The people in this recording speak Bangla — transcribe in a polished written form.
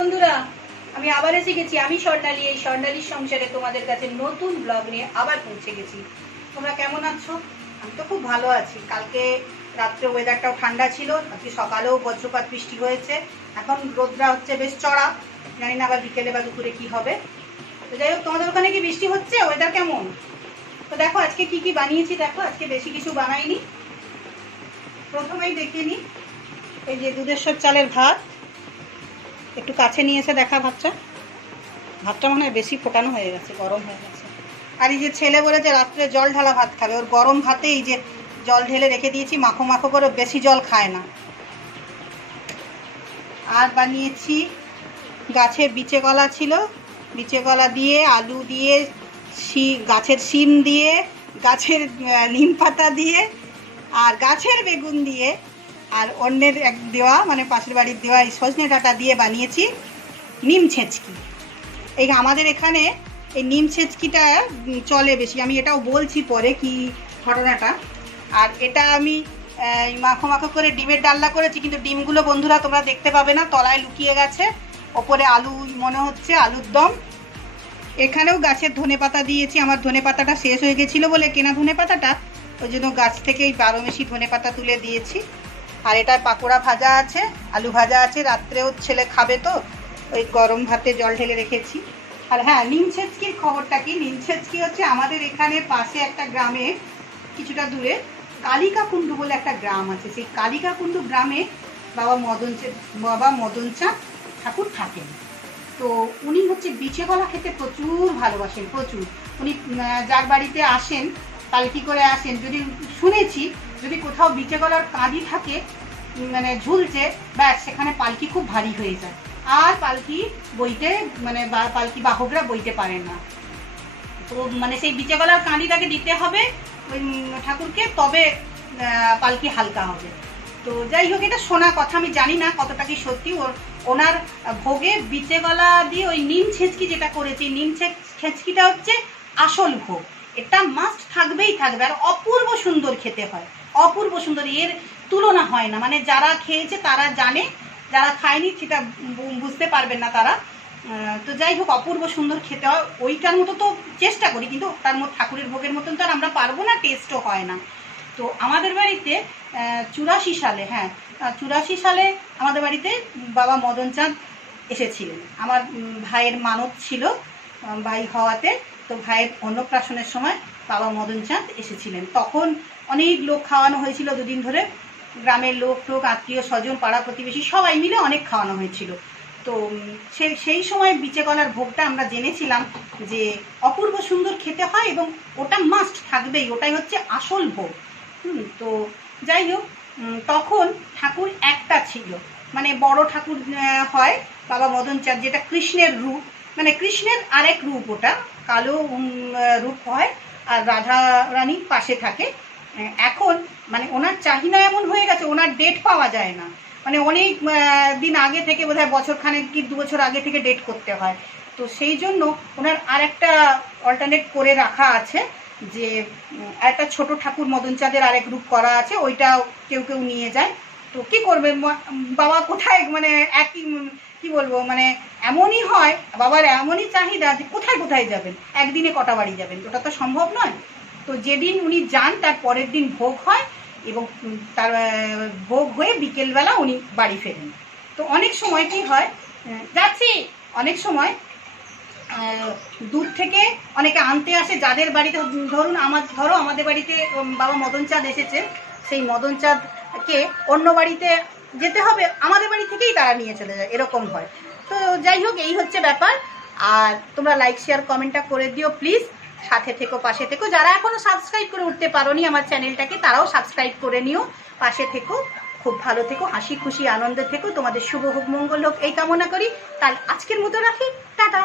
বন্ধুরা, আমি আবার এসে গেছি। আমি স্বর্ণালী, এই স্বর্ণালীর সংসারে তোমাদের কাছে নতুন ব্লগ নিয়ে আবার পৌঁছে গেছি। তোমরা কেমন আছো? আমি তো খুব ভালো আছি। কালকে রাত্রে ওয়েদারটাও ঠান্ডা ছিল, আজকে সকালেও বজ্রপাত বৃষ্টি হয়েছে। এখন রোদরা হচ্ছে বেশ চড়া, জানি না আবার বিকেলে বা দুপুরে কি হবে। তো যাই হোক, তোমাদের ওখানে কি বৃষ্টি হচ্ছে? ওয়েদার কেমন? তো দেখো আজকে কি কি বানিয়েছি। দেখো আজকে বেশি কিছু বানাইনি। প্রথমেই দেখিয়ে নিই, এই যে দুধেশ্বর চালের ভাত। একটু কাছে নিয়ে এসে দেখা ভাতটা মনে হয় বেশি ফোটানো হয়ে গেছে, গরম হয়ে গেছে। আর এই যে ছেলে বলেছে রাত্রে জল ঢালা ভাত খাবে, ওর গরম ভাতে এই যে জল ঢেলে রেখে দিয়েছি, মাখো মাখো করে, বেশি জল খায় না। আর বানিয়েছি গাছের বিচে কলা ছিল, বিচে কলা দিয়ে, আলু দিয়ে, গাছের শিম দিয়ে, গাছের নিম পাতা দিয়ে, আর গাছের বেগুন দিয়ে, আর অন্যের এক দেওয়া মানে পাশের বাড়ির দেওয়া এই সজনে ডাঁটা দিয়ে বানিয়েছি নিম ছেঁচকি। এই আমাদের এখানে এই নিম ছেঁচকিটা চলে বেশি, আমি এটাও বলছি পরে কি ঘটনাটা। আর এটা আমি মাখো মাখো করে ডিমের ডালনা করেছি, কিন্তু ডিমগুলো বন্ধুরা তোমরা দেখতে পাবে না, তলায় লুকিয়ে গেছে। ওপরে আলু মনে হচ্ছে, আলুর দম। এখানেও গাছের ধনেপাতা দিয়েছি, আমার ধনেপাতাটা শেষ হয়ে গেছিলো বলে, কেনা ধনেপাতাটা, ওই জন্য গাছ থেকে ওই 12 মেশি ধনেপাতা তুলে দিয়েছি। আর এটা পাকোড়া ভাজা আছে, আলু ভাজা আছে, রাত্রেও ছেলে খাবে তো ওই গরম ভাতে জল ঢেলে রেখেছি। আর হ্যাঁ, নিম ছেঁচকির খবরটা কি, নিম ছেঁচকি হচ্ছে আমাদের এখানে পাশে একটা গ্রামে কিছুটা দূরে কালিকাকুণ্ডু বলে একটা গ্রাম আছে, সেই কালিকাকুণ্ডু গ্রামে বাবা মদনচাঁদ ঠাকুর থাকেন। তো উনি হচ্ছে বিচে কলা খেতে প্রচুর ভালোবাসেন, প্রচুর। উনি যার বাড়িতে আসেন, পালকি করে আসেন, যদি শুনেছি যদি কোথাও বিচে কলার কাঁদি থাকে মানে ঝুলছে, ব্যাস সেখানে পালকি খুব ভারী হয়ে যায়, আর পালকি বইতে মানে পালকি বাহকরা বইতে পারেন না। তো মানে সেই বিচে কলার কাঁদিটাকে দিতে হবে ওই ঠাকুরকে, তবে পালকি হালকা হবে। তো যাই হোক, এটা শোনা কথা, আমি জানি না কতটা কি সত্যি। ওনার ভোগে বিচে গলা দিয়ে ওই নিম ছেঁচকি যেটা করেছি, নিম ছেঁচকিটা হচ্ছে আসল ভোগ, এটা মাস্ট থাকবেই থাকবে। আর অপূর্ব সুন্দর খেতে হয়, অপূর্ব সুন্দর, এর তুলনা হয় না। মানে যারা খেয়েছে তারা জানে, যারা খায়নি সেটা বুঝতে পারবেন না তারা। তো যাই হোক, অপূর্ব সুন্দর খেতে হয়। ওইটার মতো তো চেষ্টা করি, কিন্তু তার মধ্যে ঠাকুরের ভোগের মতন তো আর আমরা পারবো না, টেস্টও হয় না। তো আমাদের বাড়িতে 84 সালে, হ্যাঁ 84 সালে আমাদের বাড়িতে বাবা মদনচাঁদ এসেছিলেন। আমার ভাইয়ের মানত ছিল ভাই হওয়াতে, তো ভাইয়ের অন্নপ্রাশনের সময় বাবা মদনচাঁদ এসেছিলেন। তখন অনেক লোক খাওয়ানো হয়েছিল, দুদিন ধরে গ্রামের লোক আত্মীয় স্বজন পাড়া প্রতিবেশী সবাই মিলে অনেক খাওয়ানো হয়েছিল। তো সেই সময় বিচে কলার ভোগটা আমরা জেনেছিলাম যে অপূর্ব সুন্দর খেতে হয়, এবং ওটা মাস্ট থাকবেই, ওটাই হচ্ছে আসল ভোগ। তো যাই হোক, তখন ঠাকুর একটা ছিল, মানে বড় ঠাকুর হয় বাবা মদনচাঁদ, যেটা কৃষ্ণের রূপ, মানে কৃষ্ণের আরেক রূপ, ওটা কালো রূপ হয়, আর রাধা রানী পাশে থাকে। এখন মানে ওনার চাহিদা এমন হয়ে গেছে, ওনার ডেট পাওয়া যায় না, মানে অনেক দিন আগে থেকে, বোধহয় বছরখানেক কি 2 বছর আগে থেকে ডেট করতে হয়। তো সেই জন্য ওনার আর একটা অল্টারনেট করে রাখা আছে, যে একটা ছোট ঠাকুর মদনচাঁদের আরেক রূপ করা আছে, ওইটাও কেউ কেউ নিয়ে যায়। তো কি করবে বাবা, কোথায় মানে একই কি বলবো, মানে এমনই হয় বাবার, এমনই চাহিদা যে কোথায় কোথায় যাবেন, একদিনে কটা বাড়ি যাবেন, ওটা তো সম্ভব নয়। তো যেদিন উনি যান তার পরের দিন ভোগ হয়, এবং তার ভোগ হয়ে বিকেলবেলা উনি বাড়ি ফেরেন। তো অনেক সময় কি হয়, যাচ্ছি, অনেক সময় দূর থেকে অনেকে আনতে আসে, যাদের বাড়িতে ধরুন আমাদের বাড়িতে বাবা মদনচাঁদ এসেছে, সেই মদনচাঁদকে অন্য বাড়িতে যেতে হবে, আমাদের বাড়ি থেকেই তারা নিয়ে চলে যায়, এরকম হয়। তো যাই হোক, এই হচ্ছে ব্যাপার। আর তোমরা লাইক শেয়ার কমেন্টটা করে দিও প্লিজ, সাথে থেকো, পাশে থেকো। যারা এখনো সাবস্ক্রাইব করে উঠতে পারোনি আমার চ্যানেলটাকে, তারাও সাবস্ক্রাইব করে নিও, পাশে থেকো, খুব ভালো থেকো, হাসি খুশি আনন্দে থেকো, তোমাদের শুভ হোক, মঙ্গল হোক, এই কামনা করি। তাহলে আজকের মতো রাখি, টাটা।